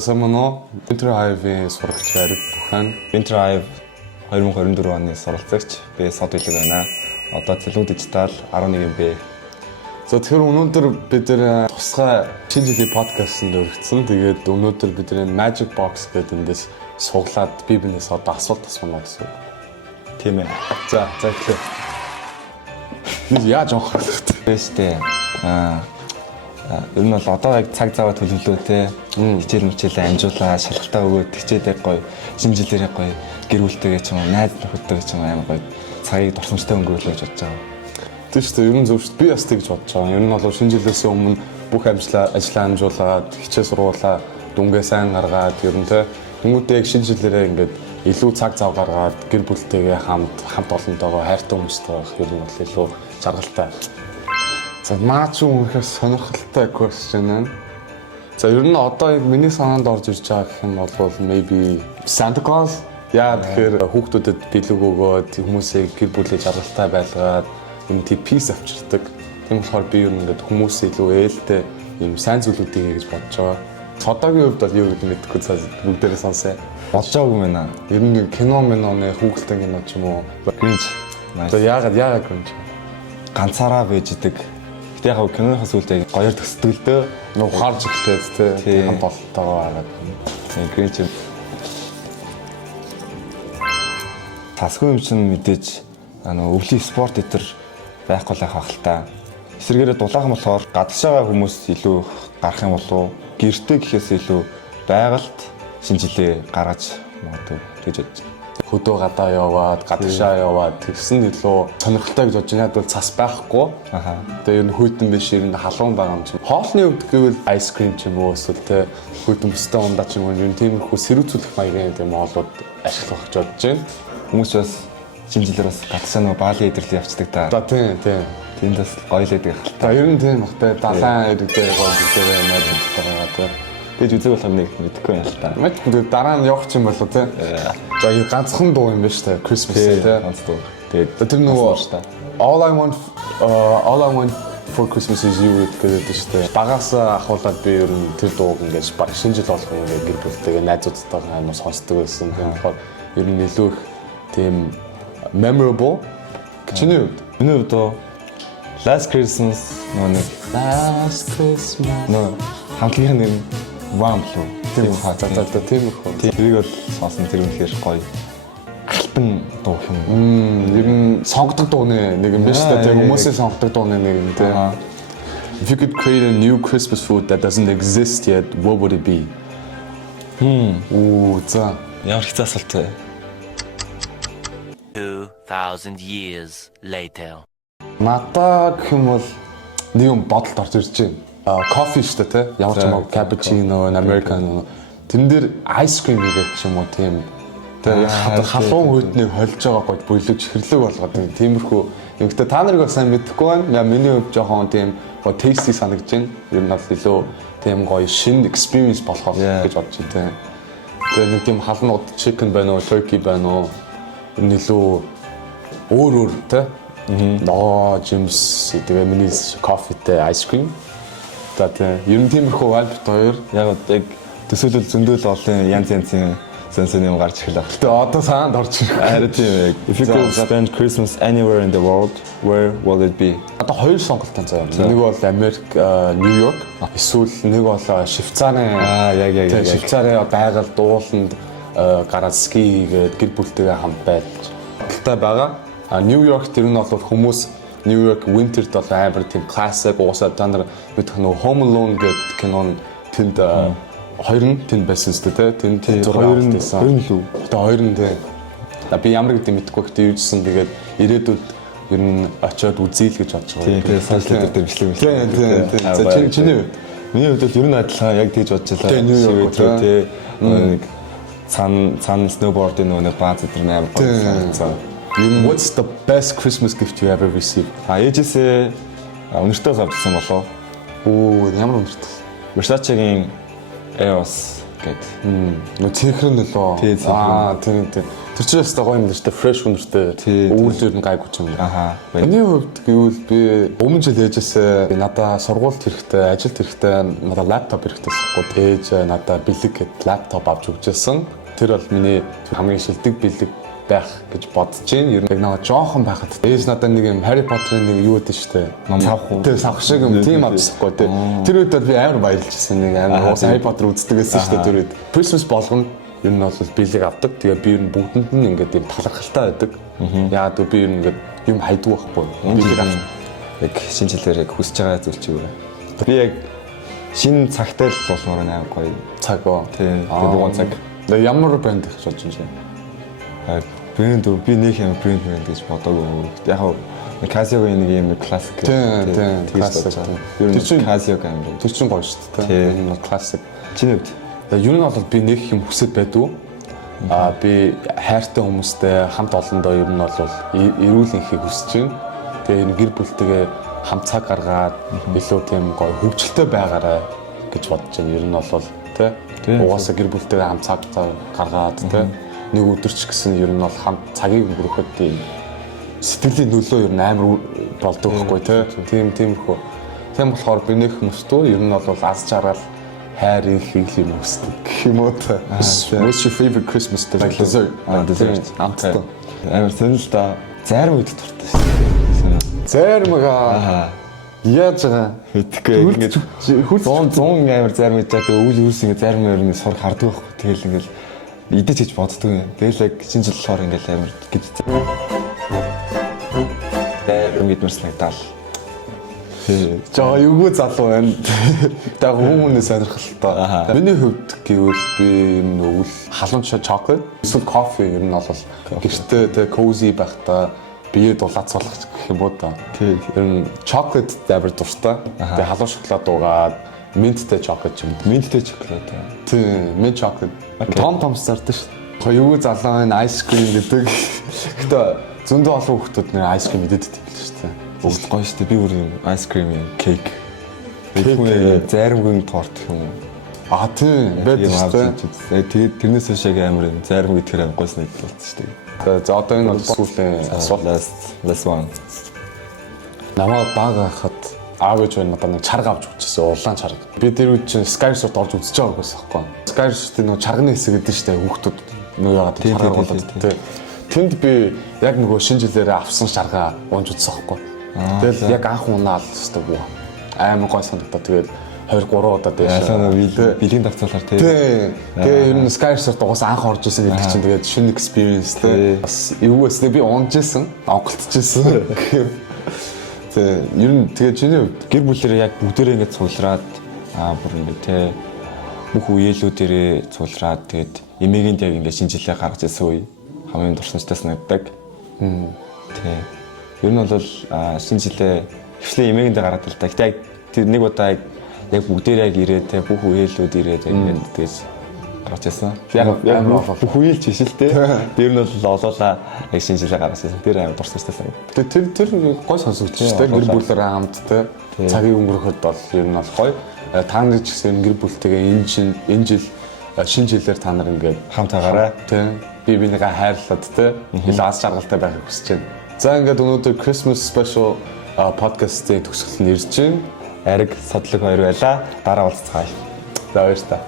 сайн уу? Winter Hive-ийн сурагч Ариг Бүхэн. Winter Hive 2024 оны суралцагч би Сод Илэг байна. Одоо Цэлүү Дижитал 11B. За тэгэхээр өнөөдөр бид нэр тусгай шинэ жилийн подкастт өргөцсөн. Тэгээд өнөөдөр бид нэр Magic Box гэдэг эндээс суглаад би бинээс одоо асуулт асуунаа гэсэн. Тийм ээ. За тэгэхээр би яаж авах вэ? Тэстэй. Ер нь бол одоо яг цаг заваа төлөвлөө те. Хичээл мчээлээ амжуулаа, шалгалтаа өгөөд хичээлээ гоё, шимжилээрээ гоё, гэр бүлтэйгээ ч юм уу, найз нөхөдтэйгээ ч юм амар гоё цагийг дурсамжтай өнгөрүүлээ гэж бодож байгаа. Тийм шүү дээ. Ер нь зөв шүү дээ. Би бас тэгж бодож байгаа. Ер нь бол шинэ жилээс өмнө бүх ажлаа амжуулаад, хичээл сургуулаа дүнгээ сайн гаргаад ер нь те. Тэнгүүдээ яг шинэ жилээрээ ингээд илүү цаг зав гаргаад гэр бүлтэйгээ хамт олонтойгоо хайртай хүмүүстэй байх ер нь бол илүү жаргалтай. За наач үнэхээр сонирхолтой question байна. За ер нь одоо яг миний санаанд орж ирж байгаа гэх юм бол maybe Santa Claus. Яа тэгэхээр хүүхдүүдэд бэлэг өгөөд хүмүүсийг гэр бүлээ жаргалтай байлгаад юм тийм peace авчирдаг. Тийм болохоор би ер нь ингээд хүмүүсээ илүү ээлтэй юм сайн зүйлүүдийг гэж бодож байгаа. Цодоогийн хувьд бол юу гэдэг мэдэхгүй цаа бүгдээрээ сонсоо. Бодож байгаагүй мэнэ. Ер нь кино миноны хүүхэлдэйн кино ч юм уу. Гринч. За яагаад гринч? Ганцаараа байж идэг. Гэтэ яг киноноос үлдээ гоёор төсдөг л дөө. Нуу харж ихтэй тэ хамт олонтойгоо хараад. Гринч. Тасгүй юм чинь мэдээж өвлийн спорт этер байхгүй л байх та. Эсвэргээрээ дулаахан болохоор гадагш байгаа хүмүүс илүү гарах юм болов уу? Гэртээ гэхээс илүү байгальд шинжилгээ гаргаж магадгүй гэж бодож байна. Хөдөө гадаа яваад, гадагшаа яваад тэгсэн илүү сонирхолтой гэж бодож байна. Бол цас байхгүй. Тэгээ ер нь хүйтэн биш, ер нь халуун байгаа юм чинь. Хоолны хувьд гэвэл ice cream ч юм уу эсвэл тэ хүйтэн бүстэй ундаа ч юм уу ер нь тиймэрхүү сэрүүцүүлэх маягийн тийм олууд ашиглах гэж бодож байна. Хүмүүс бас шинжилгээр бас гадагшаа нөгөө баалын идэрлэл явцдаг та. За тийм. Тэнд бас гоё л байдаг. За ер нь тийм багтай далайн иргэдээ гоё зүйлээ найз нөхдөд байгаа тийм. Тэгж үзэг болох нэг мэдэхгүй юм л та. Мэдгүй дараа нь явах юм болоо тийм. За юу ганцхан дуу юм байна шүү дээ. Christmas тийм. Ганц дуу. Тэгээд тэр нөгөө All I want for Christmas is you гэдэг шүү дээ. Багаас ахуулаад би ер нь тэр дууг ингэж баг шинэ жил болох юм ингээд гэр бүлтэйгээ найзуудтайгаа амар сонсдог байсан. Тийм болохоор ер нь илүү их тийм memorable. Чиний хувьд? Миний хувьд Last Christmas нэг Last Christmas хамтлагийн нэр One Blue. Тийм хаа тийм их хөө. Тэрийг бол сонсон тэр үнэхээр гоё. Алтан дуу юм. Ер нь сонгодог дууны нэг юм байна шүү дээ. Хүмүүсийн сонгодог дууны нэг юм тийм. If you could create a new Christmas food that doesn't exist yet, what would it be? За. Ямар их асуулт вэ? 2000 years later. Надаа гэх юм бол нэг юм бодолд орж ирж байна. Кофе шүү дээ, ямар ч юм cappuccino, americano. Тэн дээр ice cream гэдэг ч юм уу тийм. Тэгээ халуун хүйтнийг холж байгаа гол бүлэг чихэрлэг болгоод тиймэрхүү. Нэгтээ та нарыг бас сайн мэдэхгүй байна. Миний хувьд жоохон тийм гоё tasty санагдаж байна. Ер нь бол илүү тийм гоё шинэ experience болох гэж бодож байна. Тэгээ нэг тийм халуун chicken байна уу, turkey байна уу. Илүү өөр те. Жимс тэгээ миний кофетэй ice cream. За тийм ер нь тиймэрхүү вайбт хоёр Яг төсөөлөл зөндөл олон янз янзын сонсон юм гарч ирлээ. Тэгээ одоо саанд орж ирэх. Харин тийм ээ. If you could spend Christmas anywhere in the world, where would it be? Одоо хоёр сонголттой заяа. Нэг бол Америк, Нью Йорк, эсвэл нэг бол Швейцарын. Яг. Швейцарын байгаль дууланд гараад ски хийгээд гэр бүлтэйгээ хамт байж талтай байгаа. Нью Йорк тэр нь бол хүмүүс Нью Йорк Winter-д бол амар тийм классик уусаад та нар мэдэх нөгөө Home Alone гэдэг кинон тэнд хоёр нь тэнд байсан шүү дээ тийм Хоёр нь лүү. Тэгээ хоёр нь тийм. Би ямар гэдэг мэдэхгүй гэхдээ юужсэн тэгээд ирээдүйд ер нь очиод үзээл гэж бодож байгаа. Тэгээ сошиал дээр бичлэг. Тийм. За чиний миний хувьд ер нь адилхан яг тэгж бодож байлаа. Тэгээ Нью Йорк тий. Нэг цаана сноубордын нэг бааз өдр амар гоё. What's the best Christmas gift you ever received? Ээжээсээ өнөртөө авчихсан болов. Ямар өнөртөө? Versace-гийн EOS гэд. Нөө цэнхэр нөлөө. Тий, цэнхэр. Тийм. Тэр чинь өстой гоё юм л шүү дээ. Fresh үнэртэй. Үүлээр нь гайгүй ч юм. Аха. Миний хувьд гэвэл би өмнө жил ээжээсээ надаа сургуульд хэрэгтэй, ажилд хэрэгтэй, надаа лаптоп хэрэгтэй гэхгүй. Ээж надаа бэлэг гэд лаптоп авч өгчээсэн. Тэр бол миний хамгийн шилдэг бэлэг байх гэж бодож байна. Ер нь яг нэг жоохон байхад ээж надад нэг юм Harry Potter-ын нэг юу гэдэг штэ. Ном савх. Тэр савх шиг юм тийм авчихсахгүй тий. Тэр үед бол би амар баярлжсэн. Нэг амар уус Harry Potter үздэг байсан штэ тэр үед. Christmas болгоно ер нь бол бэлэг авдаг. Тэгээ би ер нь бүгдэнд нь ингээд юм талархалтай байдаг. Яагаад гэвэл би ер нь ингээд юм хайдаг байхгүй. Бэлэг авах. Яг шинэ жилээр яг хүсэж байгаа зүйл чи юу вэ? Би яг шинэ цагтай л болмоор амар гоё. Цаг оо. Тий. Тэгээ дугуй цаг. Ямар брэнд гэж бодож байна? Брэнд би нэг юм брэнд гэж бодоогүй. Яг нь Casio-гийн нэг юм классик. Тийм. Классик. Ер нь Casio гэмээр. Тэр чинь гоё шүү дээ. Энэ бол классик. Чиний хувьд ер нь бол би нэг юм хүсэж байдгүй. Би хайртай хүмүүстэй хамт олондоо ер нь бол эрүүл энхийг хүсэж байна. Тэгээ энэ гэр бүлтэйгээ хамт цаг гаргаад илүү тийм гоё хөвгөлтэй байгаарай гэж бодож байна. Ер нь бол тий. Угаасаа гэр бүлтэйгээ хамт цаг гаргаад тий. Нэг өдөр ч гэсэн ер нь бол хамт цагийг өнгөрөхөд тийм сэтгэлийн нөлөө ер нь амар болдог байхгүй тий. Тиймэрхүү. Тийм болохоор би нэг хүмүүстөө ер нь бол аз жаргал хайр их юм хүсдэг гэх юм уу та. What's your favorite Christmas dessert? Dessert. Амттай. Амар сонирхол та зарим үед дуртай шүү дээ. Заримгаа. Яаж байгаа мэдхгүй ингээд хөл 100 амар зарим үед одоо үйл үүс ингээд зарим өрний сур харддаг байхгүй. Тэгэл ингээд идэж гэж боддог юм. Тэгэл яг шинэ жил болохоор ингээд амар гэж ингээд мэрснэгдэл. Жаа юугүй залуу байна. Яг хүмүүнээ сонирхолтой. Миний хувьд гэвэл би нүгэл халуун chocolate, эсвэл кофе ер нь бол гэртээ тэ cozy байхдаа бие дулаацуулах гэх юм уу та. Ер нь chocolate амар дуртай. Тэгээ халуун шоколад уугаад менттэй chocolate юм. Менттэй шоколад. Тийм, mint chocolate. Том зардаг шүү. Юугүй залуу энэ ice cream гэдэг. Гэтэ зөндөө олон хүмүүс нэр ice cream идэд байдаг шүү дээ. Өглөө гоё шүү дээ. Би бүр юм ice cream, cake. Тэгвэл заримгийн торт юм. Тийм, байдаг шүү дээ. Тэгээд тэрнээс хойш амар заримгийн тэр амгүйс нэг болсон шүү дээ. За одоо энэ бол сүүлийн асуулт. Last one. Намаа бага хахад аав ээж байна надад нэг чарга авч өгчээсэн, урлаан чарга. Би тэр үед чинь Sky Resort орж үзэж байгааг байсан байхгүй. Sky Resort-ийн нөгөө чарганы хэсэг гэдэг шүү дээ. Хүүхдүүд нөө яагаад чаргаар болоод. Тэнд би яг нөгөө шинэ жилээрээ авсан чарга унж үзсэн байхгүй. Тэгэл яг анх унаал өстой бүү. Аймаг гой санагдаа тэгэл 23 удаа дээш. Билийн давцуулаар тий. Тэгээ ер нь Sky Resort угаас анх орж исэн гэдэг чинь тэгээд шинэ experience тий. Бас эвгүйсээ би унж исэн, онголтж исэн. Тэг ер нь тэгээд чиний гэр бүлэрээ яг бүгдээрээ ингэж цуглараад бүр ингэ тий бүх үеэлүүдээрээ цуглараад тэгээд эмээгэнд яг ингэ шинэ жилээ гаргаж ирсэн үе хамгийн дурсамжтай санагддаг. Тий. Ер нь бол шинэ жилээ хвшлийн эмээгэндээ гаргаад л та. Гэтэ яг тэр нэг удаа яг бүгдээрээ яг ирээд те бүх үеэлүүд ирээд яг ингэ тэгэж гарч ирсэн. Яг бүх үеэлч биш л те. Тэр нь бол олоолаа яг шинэ жилээ гаргаж ирсэн. Тэр аим дурсамжтай санагдав. Тэр гой сонсогдчих те гэр бүлээрээ хамт те цагийг өнгөрөхөд бол ер нь бол гой. Та нар ч гэсэн гэр бүлтэйгээ энэ жил шинэ жилээр та нар ингээд хамт байгаарай те. Би бинийгээ хайрлаад те илүү аз жаргалтай байхыг хүсэж байна. За ингээд өнөөдөр Christmas special podcast-ийн төгсгөл нь ирж байна. Ариг содлог хоёр байла. Дараа уулзцгаая. За баярлалаа.